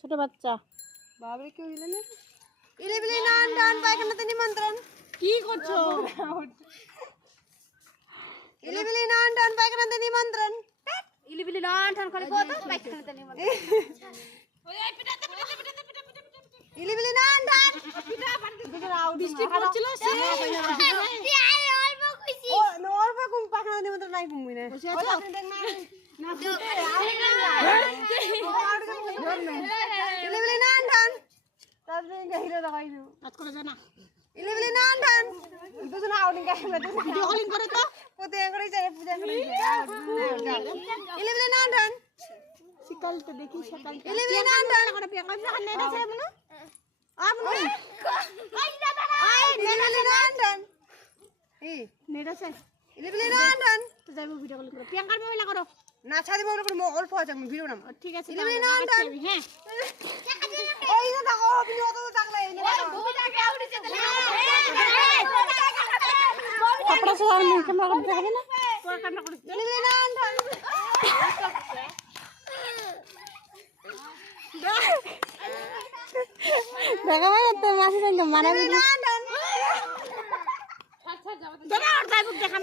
ছোট বাচ্চা বাবরে কেউ এলেন না ইলিবিলি নান ডান পায়খানাতে নিমন্ত্রণ কি করছো? ইলিবিলি নান ডান পায়খানাতে নিমন্ত্রণ ইলিবিলি নান ঠান করে কত পায়খানাতে নিমন্ত্রণ। ইলিবিলি নান ডান বৃষ্টি পড়ছিল সে ও নরবে কুম পায়খানা নিমন্ত্রণ নাই কুম না আপনি দেখ না ইলিবিলি নান ডান তারপরে গাইলো দেখাইলো কাজ করে জানা ইলিবিলি নান ডান দুজন আউটিং গাইলো ভিডিও কলিং করে তো পতে করে যায় পূজা করে ইলিবিলি নান ডান সকাল তো দেখি সকাল ইলিবিলি নান ডান করে পেকা না নেড়ে আছে মনে আপনি ইলিবিলি নান ডান নেড়ে আছে ইলিবিলি নান ডান তো যাইবো ভিডিও কলিং করে প্রিয়াঙ্কার মোবাইল করো। না ছাদি বড় করে অল্প আছে আমি ভিডিও নাম ঠিক আছে ইলিবিলি নান ডান হ্যাঁ এই যে দেখো আপনি অত তো থাকলে এই कपड़ा से और मुंह कैमरा करते हैं ना तो कैमरा कर ইলিবিলি নান ডান देखा भाई तो मासी से मारा भी নান ডান जरा और जाए देखा